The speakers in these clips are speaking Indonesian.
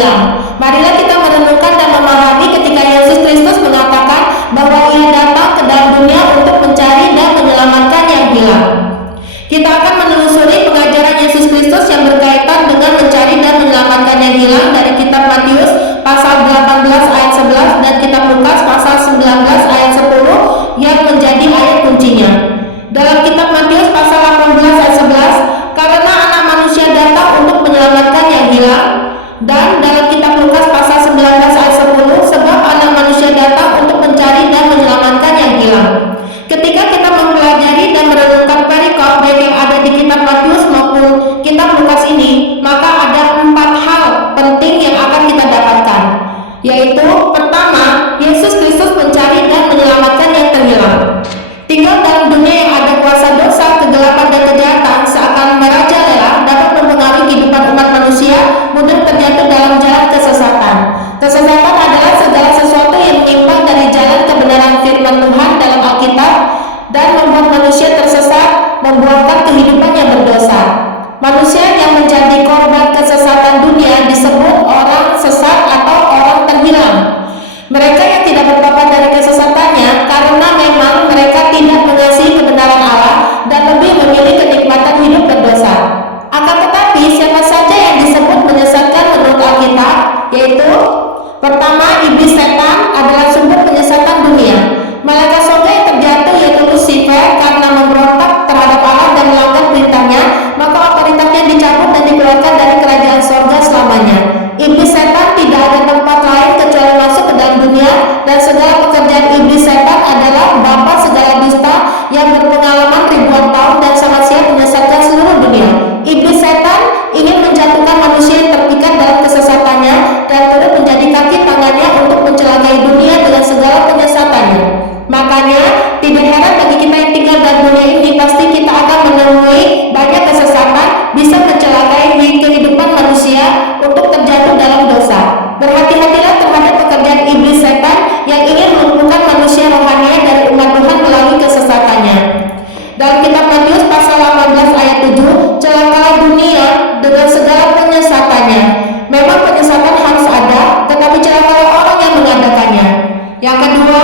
hilang. Marilah kita merenungkan dan memahami ketika Yesus Kristus mengatakan bahwa Ia datang ke dalam dunia untuk mencari dan menyelamatkan yang hilang. Kita akan menelusuri pengajaran Yesus Kristus yang berkaitan dengan mencari dan menyelamatkan yang hilang dari kitab Matius pasal 18 ayat 11 dan kitab Lukas pasal 19 ayat 10 yang menjadi ayat kuncinya. Dalam kitab Matius pasal 18 ayat 11, karena Anak Manusia datang untuk menyelamatkan yang hilang, dan dalam kitab Lukas pasal 19 ayat 10, sebab Anak Manusia datang untuk mencari dan menyelamatkan yang hilang. Ketika kita mempelajari dan merenungkan perikop baik yang ada di kitab Matius maupun kitab Lukas ini, maka ada 4 hal penting yang akan kita dapatkan, yaitu pertama, Yesus Kristus mencari dan menyelamatkan yang terhilang. Tinggal dalam dunia yang ada kuasa dosa, kegelapan dan kejahatan seakan merajalela dapat mempengaruhi kehidupan umat manusia, mudah terjatuh dalam jalan kesesatan. Kesesatan adalah segala sesuatu yang menyimpang dari jalan kebenaran firman Tuhan dalam Alkitab dan membuat manusia tersesat, membuahkan kehidupan yang berdosa. Manusia yang menjadi korban kesesatan dunia disebut orang sesat atau orang terhilang. Mereka yang tidak bertobat dari kesesatannya karena memang mereka tidak mengasihi kebenaran Allah dan lebih memilih kenikmatan hidup berdosa. Akan tetapi siapa saja yang disebut menyesatkan menurut Alkitab, yaitu pertama, iblis setan adalah sumber penyesatan dunia. Malaikat surga yang terjatuh yaitu Lucifer karena memberontak terhadap Allah dan melanggar perintahnya, maka otoritasnya dicabut dan dikeluarkan dari kerajaan surga selamanya. Iblis setan tidak ada tempat lain kecuali masuk ke dalam dunia, dan segala pekerjaan iblis setan adalah bapa segala dusta yang berpengalaman ribuan tahun dan sangat siap menyesatkan seluruh dunia. Iblis setan ingin menjatuhkan manusia yang terpikat dalam kesesatannya dan turut menjadi kaki tangannya untuk mencelakai dunia dengan segala penyesatannya. Makanya tidak heran bagi kita yang tinggal dalam dunia ini, pasti kita akan menemui banyak kesesatan bisa mencelakai kehidupan manusia untuk terjatuh dalam dosa. Berhati-hatilah terhadap pekerjaan iblis setan yang ingin melumpuhkan manusia rohaninya dari umat Tuhan melalui kesesatannya. Dalam kitab Matius pasal 18 ayat 7, celakalah dunia dengan segala penyesatannya. Memang penyesatan harus ada, tetapi celakalah orang yang mengadakannya. Yang kedua,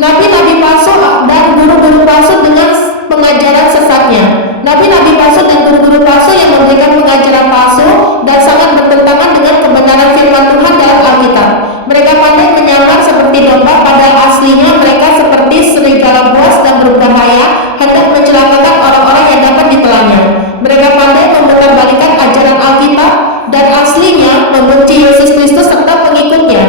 nabi-nabi palsu dan guru-guru palsu dengan pengajaran sesatnya. Nabi-nabi palsu dan guru-guru palsu yang memberikan pengajaran palsu dan sangat bertentangan dengan kebenaran firman Tuhan dalam Alkitab. Mereka pandai menyamar seperti domba, padahal aslinya mereka seperti serigala buas dan berbahaya, hendak mencelakakan orang-orang yang dapat ditelannya. Mereka pandai memutarbalikkan ajaran Alkitab dan aslinya membenci Yesus Kristus serta pengikutnya.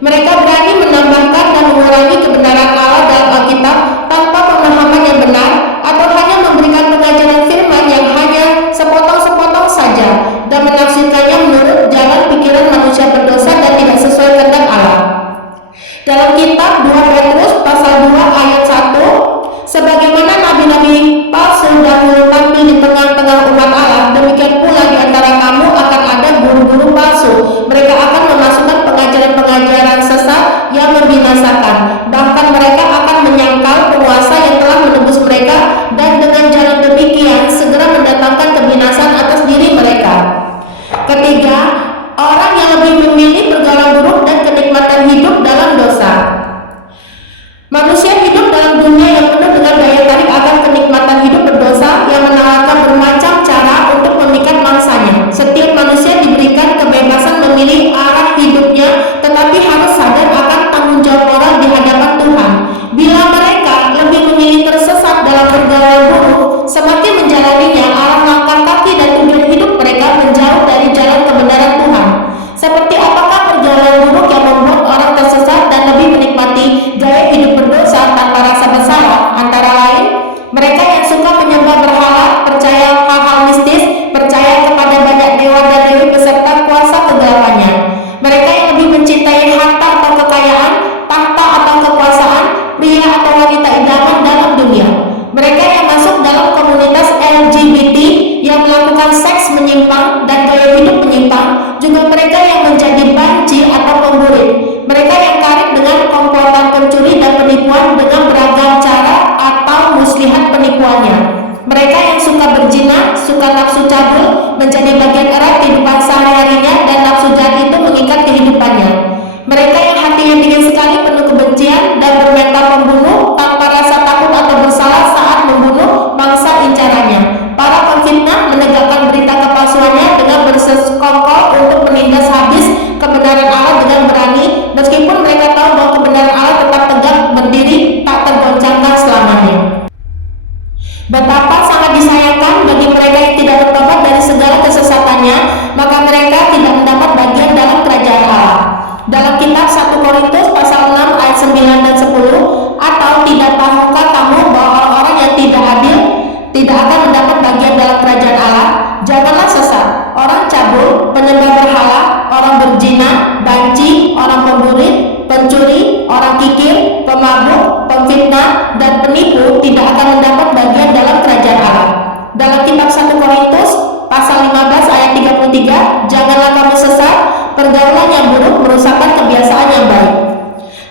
Mereka berani menambahkan dan mengurangi kebenaran Allah dalam Alkitab tanpa pemahaman yang benar, atau hanya memberikan pengajaran firman yang hanya sepotong-sepotong saja dan menafsirkannya menurut jalan pikiran manusia berdosa dan tidak sesuai kehendak Allah. Dalam kitab 2 Petrus pasal 2 ayat 1, sebagaimana nabi-nabi palsu dahulu tampil di tengah-tengah umat Allah, demikian pula di antara kamu akan ada guru-guru palsu. Mereka akan memasukkan pengajaran-pengajaran sesat yang membinasakan. Bahkan mereka akan menyangkal penguasa yang telah menebus mereka, dan dengan jalan demikian segera mendatangkan kebinasan atas diri mereka. Ketiga, orang yang lebih memilih pergaulan buruk dan kenikmatan hidup dalam dosa. Manusia hidup dalam dunia yang penuh dengan daya tarik akan kenikmatan hidup berdosa yang menawarkan bermacam cara untuk memikat mangsanya. Setiap manusia diberikan kebebasan memilih arah hidupnya, tetapi harus sadar akan tanggung jawab moral di hadapan Tuhan. Bila mereka lebih memilih tersesat dalam pergaulan buruk, semakin menjalaninya, arah langkah kaki dan tujuan hidup mereka menjauh dari jalan kebenaran Tuhan. Seperti apakah pergaulan buruk yang membuat orang tersesat dan lebih menikmati gaya hidup berdosa tanpa rasa bersalah? Antara lain, mereka yang suka menyembah berhala, percaya hal-hal mistis, percaya kepada banyak dewa dan dewi beserta kuasa kegelapannya. Mereka yang lebih mencintai harta atau kekayaan, tahta atau kekuasaan, pria atau wanita idaman dalam dunia. Mereka yang masuk dalam komunitas LGBT yang melakukan seks menyimpang dan gaya hidup menyimpang, juga mereka yang menjadi banci atau pemburit. Mereka yang karib dengan komplotan pencuri dan penipuan dengan beragam cara atau muslihat penipuannya. Mereka yang suka berzina, suka nafsu cabul, menjadi bagian erat kehidupan sehari-harinya, dan nafsu jahat itu mengikat kehidupannya. Mereka yang hatinya dingin sekali, penuh kebencian dan bermental pembunuh tanpa rasa takut atau bersalah saat membunuh mangsa incarannya. Para pemfitnah menegakkan berita kepalsuannya dengan bersekongkol untuk menindas habis kebenaran Allah dengan berani, meskipun mereka tahu bahwa kebenaran Allah tetap tegak berdiri, tak tergoncangkan selamanya. Betapa sangat disayangkan bagi mereka yang tidak bertobat dari segala kesesatannya, maka mereka tidak mendapat bagian dalam kerajaan Allah. Dalam kitab 1 Korintus pasal 6 ayat 9 dan 10, atau tidak tahukah kamu bahwa orang-orang yang tidak adil tidak akan mendapat bagian dalam kerajaan Allah? Janganlah sesat. Orang cabul, penyembah berhala, orang berzina, banci, orang pembunuh, pencuri, orang kikir, pemabuk, pemfitnah, dan penipu tidak akan mendapat bagian dalam kerajaan Allah. Dalam kitab 1 Korintus pasal 15 ayat 33, janganlah kamu sesat, pergaulan yang buruk merusakkan kebiasaan yang baik.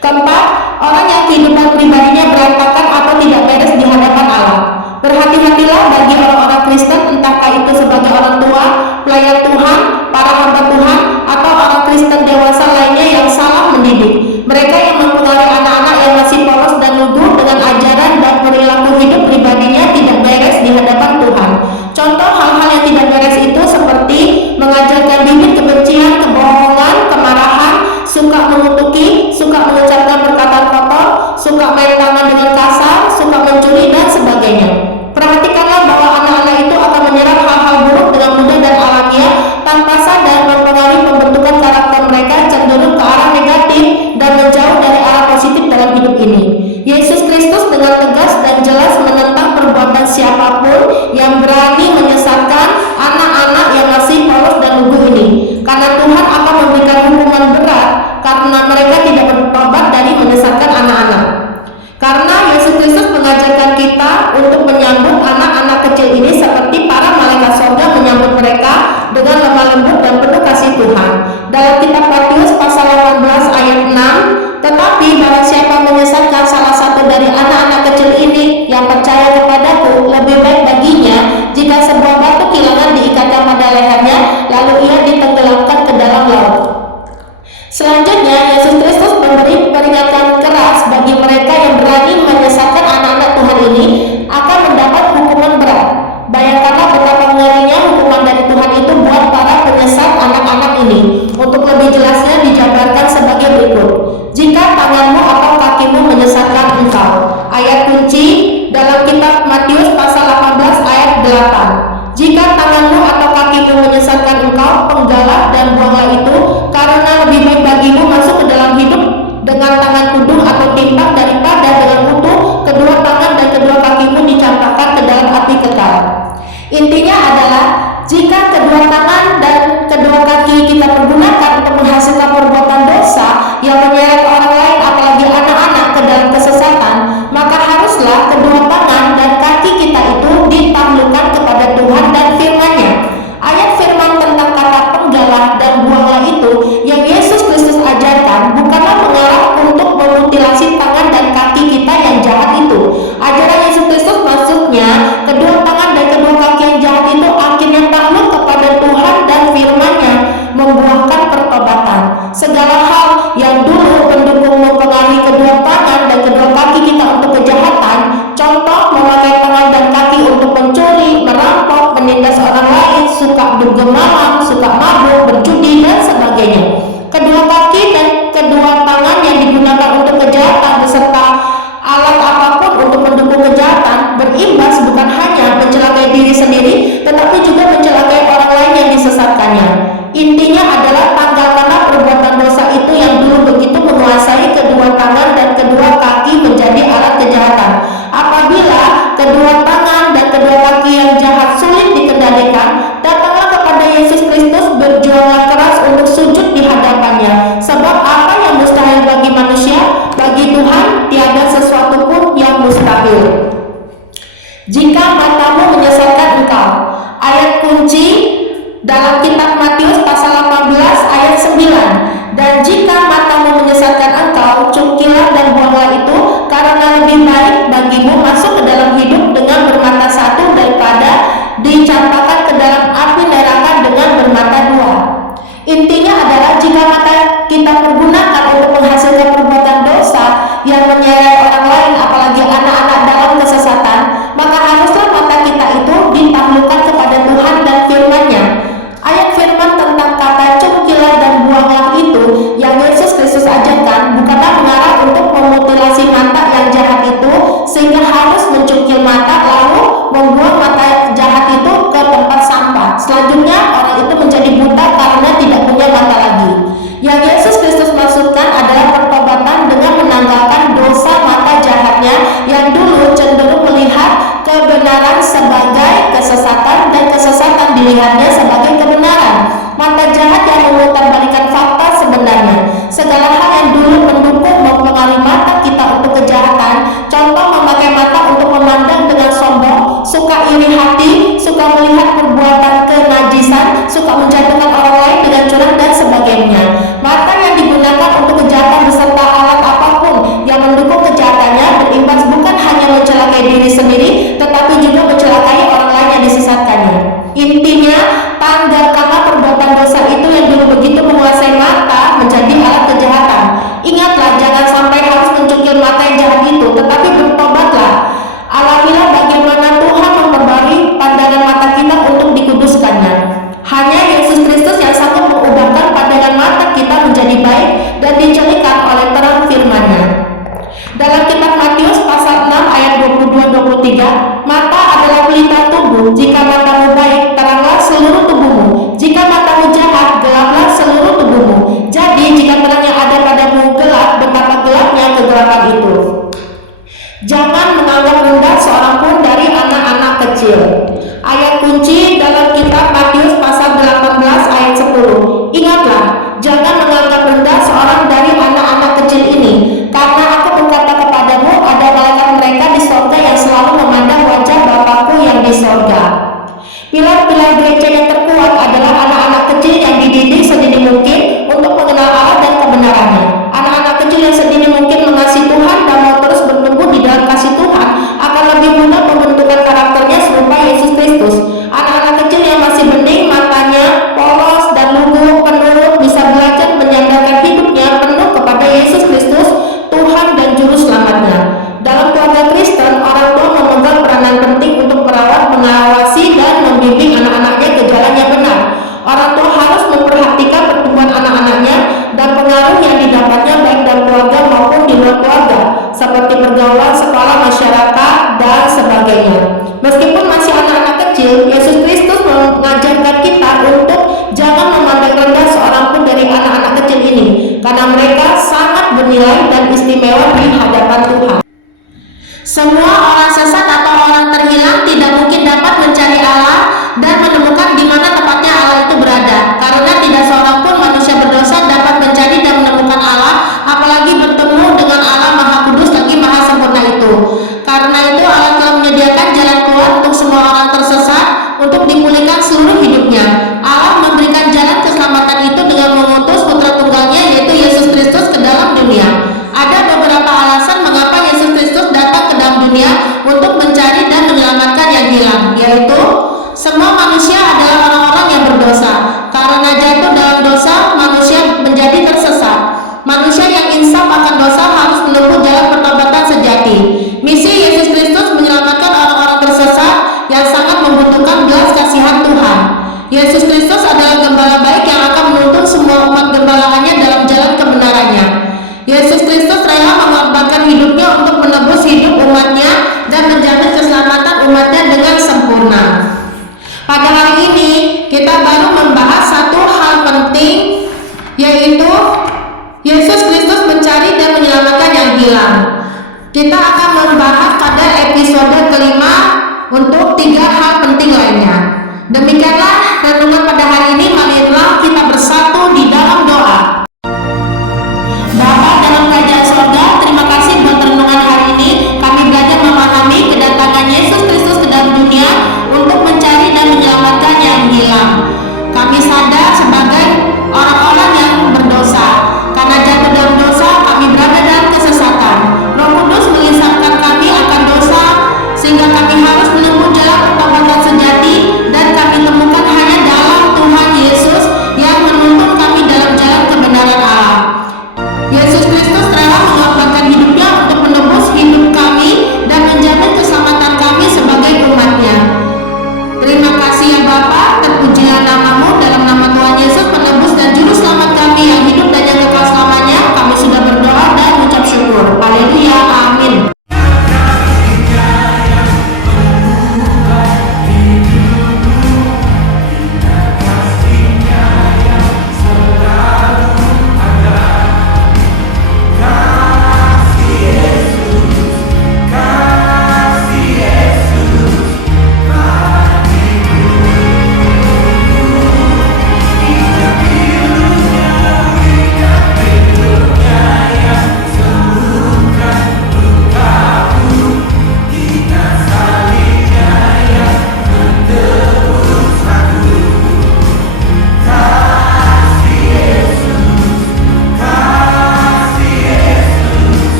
Keempat, orang yang kehidupan pribadinya berantakan atau tidak beres di hadapan Allah. Berhati-hatilah bagi orang-orang Kristen, entahkah itu sebagai orang tua, pelayan Tuhan, para hamba Tuhan, atau orang Kristen dewasa lainnya yang salah mendidik. Mereka yang mempengaruhi anak-anak yang masih polos dan lugu dengan ajaran dan perilaku hidup pribadinya tidak beres di hadapan Tuhan. Contoh hal-hal yang tidak beres itu seperti mengajarkan bibit kebencian, kebohongan, kemarahan, suka mengutuki, suka mengucapkan perkataan kotor, suka main tangan dengan kasar, suka mencuri, dan sebagainya. Perhatikanlah bahwa anak-anak itu akan menyerap hal-hal buruk dengan mudah dan alamiah tanpa sadar, mempengaruhi pembentukan karakter mereka cenderung ke arah negatif dan menjauh dari arah positif dalam hidup ini. Yesus Kristus dengan tegas dan jelas menentang perbuatan siapapun yang berani menyesatkan anak-anak yang masih polos dan lugu ini, karena Tuhan akan memberikan hukuman berat karena mereka tidak bertobat dari menyesatkan anak-anak. Karena Yesus Kristus mengajarkan kita untuk menyambut anak-anak kecil ini seperti para malaikat surga menyambut mereka dengan lemah lembut dan penuh kasih Tuhan. Dalam kitab Matius pasal 18 ayat 6, tetapi barang siapa menyesatkan salah satu dari anak-anak kecil ini yang percaya kepadaku, lebih baik baginya jika sebuah batu kilangan diikatkan pada lehernya, lalu ia ditenggelamkan ke dalam laut. Selanjutnya, Yesus Kristus memberi peringatan keras bagi mereka yang berani menyesatkan anak-anak Tuhan ini akan mendapat hukuman berat. Bayangkanlah betapa ngerinya hukuman dari Tuhan itu buat para penyesat anak-anak ini. Untuk lebih jelasnya dijabarkan sebagai berikut. Jika tanganmu atau kakimu menyesatkan engkau. Ayat kunci dalam kitab Matius pasal 18 ayat 8. Jika tanganmu atau kakimu menyesatkan engkau, penggalah dan buanglah itu, karena lebih baik bagimu masuk ke dalam hidup dengan tangan kudung atau timpang daripada dengan utuh kedua tangan dan kedua kakimu dicampakkan ke dalam api kekal. Intinya adalah, jika kedua tangan dan kedua kaki kita pergunakan untuk menghasilkan perbuatan dosa yang menyeret orang lain, apalagi anak-anak, ke dalam kesesatan, maka haruslah kedua tangan dan kaki kita itu ditaklukkan kepada Tuhan dan firman-Nya. Ayat firman tentang kata penggalah dan buanglah itu yang Yesus Kristus ajarkan bukanlah mengarah untuk memutilasi tangan dan kaki kita yang jahat itu. Ajaran Yesus Kristus maksudnya kedua tangan dan kedua kaki yang jahat itu akhirnya takluk kepada Tuhan dan firman-Nya, membuahkan pertobatan. Segala hal yang dulu pendukung mempengaruhi kedua tangan dan kedua kaki kita untuk kejahatan, contoh memakai tangan dan kaki untuk mencuri, merampok, menindas orang lain, suka dugem malam, suka mabuk, berjudi, dan sebagainya. Kedua kaki dan kedua tangan yang digunakan untuk kejahatan beserta alat apapun untuk mendukung kejahatan berimbas bukan hanya mencelakai diri sendiri, tetapi juga mencelakai orang lain yang disesatkannya. Intinya adalah tanggalkanlah perbuatan dosa itu yang dulu begitu menguasai kedua tangan dan kedua kaki menjadi alat kejahatan. Apabila kedua tangan dan kedua kaki yang jahat sulit dikendalikan, datanglah kepada Yesus Kristus, berjuanglah keras untuk sujud di hadapannya. Sebab apa yang mustahil bagi manusia, bagi Tuhan tiada sesuatu pun yang mustahil. Jika matamu menyesatkan engkau. Ayat kunci dalam kitab Matius pasal 18 ayat 9. Dan jika matamu menyesatkan engkau, cungkilah dan buanglah itu, karena lebih baik bagimu masuk ke dalam hidup dengan bermata satu daripada dicampakkan ke dalam api neraka dengan bermata dua. Intinya adalah, jika kesesatan dan kesesatan dilihatnya sebagai kebenaran. Mata jahat yang memutarbalikkan fakta sebenarnya. Segala hal yang dulu mendukung mempengaruhi mata kita untuk kejahatan, contoh memakai mata untuk memandang dengan sombong, suka iri hati, suka melihat perbuatan kenajisan, suka menjatuhkan orang lain dengan curang dan sebagainya. Mata yang digunakan untuk kejahatan beserta alat apapun yang mendukung kejahatannya berimbas bukan hanya mencelakai diri sendiri, tetapi juga mencelakai orang lain yang disesatkannya. Intinya, tanggalkanlah perbuatan dosa itu yang dulu begitu menguasai mata menjadi alat kejahatan. Ingatlah, jangan sampai harus mencungkil mata yang jahat itu, tetapi bertobatlah. Alamilah bagaimana Tuhan memperbarui pandangan mata kita untuk dikuduskannya. Hanya Yesus Kristus yang sanggup mengubahkan pandangan mata kita menjadi baik dan dicerahkan oleh terang firman-Nya. Dalam kitab Matius pasal 6 ayat 22-23, mata adalah pelita tubuh. Jika matamu baik, teranglah seluruh tubuhmu. Jika matamu jahat, gelaplah seluruh tubuhmu. Jadi, jika terang yang ada padamu gelap, betapa gelapnya kegelapan itu. Jangan menganggap rendah seorang pun dari anak-anak kecil. Ayat kunci dalam kitab Matius pasal 18 ayat 10. Ingatlah, jangan menganggap rendah seorang dari anak-anak kecil ini, karena aku berkata kepadamu, ada malaikat mereka di sorga yang selalu memandang wajah Bapakku yang di sorga. Pilar-pilar gereja yang terkuat adalah anak-anak kecil yang dididik sedini mungkin untuk mengenal Allah dan kebenarannya. Anak-anak kecil yang sedini mungkin mengasihi Tuhan dan mau terus bertumbuh di dalam kasih Tuhan akan lebih mudah membentukkan karakternya serupa Yesus Kristus. Anak-anak kecil yang masih bening, matanya polos dan lugu, penurut, bisa belajar menyandarkan hidupnya penuh kepada Yesus Kristus, Tuhan dan Juru Selamatnya. Dalam keluarga Kristen, orang tua memegang peranan penting untuk merawat, mengawasi, dan membimbing anak-anaknya ke jalan yang benar. Orang tua harus memperhatikan pertumbuhan anak-anaknya dan pengaruh yang didapatnya baik dalam keluarga maupun di luar keluarga, seperti pergaulan, sekolah, masyarakat, dan sebagainya. Meskipun masih anak-anak kecil, Yesus Kristus mengajarkan kita untuk jangan memandang rendah seorang pun dari anak-anak kecil ini, karena mereka sangat bernilai dan istimewa di hadapan Tuhan. Semua orang sesat atau orang terhilang tidak mungkin dapat mencari Allah dan menemukan di mana tempatnya Allah itu berada, karena tidak seorang pun manusia berdosa dapat mencari dan menemukan Allah, apalagi bertemu dengan Allah Maha Kudus lagi Maha Sempurna itu. Karena itu Allah telah menyediakan jalan keluar untuk semua orang tersesat untuk dipulihkan seluruh hidupnya. Allah memberikan jalan keselamatan itu dengan mengutus Putra Tunggalnya, yaitu Yesus Kristus, ke dalam dunia. Ada beberapa alasan mengapa Yesus Kristus datang ke dalam dunia untuk mencari dan menyelamatkan yang hilang, yaitu semua manusia adalah orang-orang yang berdosa. Karena jatuh dalam dosa, manusia menjadi tersesat. Manusia yang insaf akan dosa harus menempuh jalan pertobatan sejati. Misi Yesus Kristus menyelamatkan orang-orang tersesat yang sangat membutuhkan belas kasihan Tuhan. Yesus Kristus adalah gembala baik yang akan menuntun semua umat gembalaannya dalam jalan kebenarannya. Yesus Kristus rela mengorbankan hidupnya untuk menebus hidup umatnya dan menjamin keselamatan umatnya dengan sempurna. Pada hari ini kita baru membahas satu hal penting, yaitu Yesus Kristus mencari dan menyelamatkan yang hilang. Kita akan membahas pada episode kelima untuk 3 hal penting lainnya. Demikian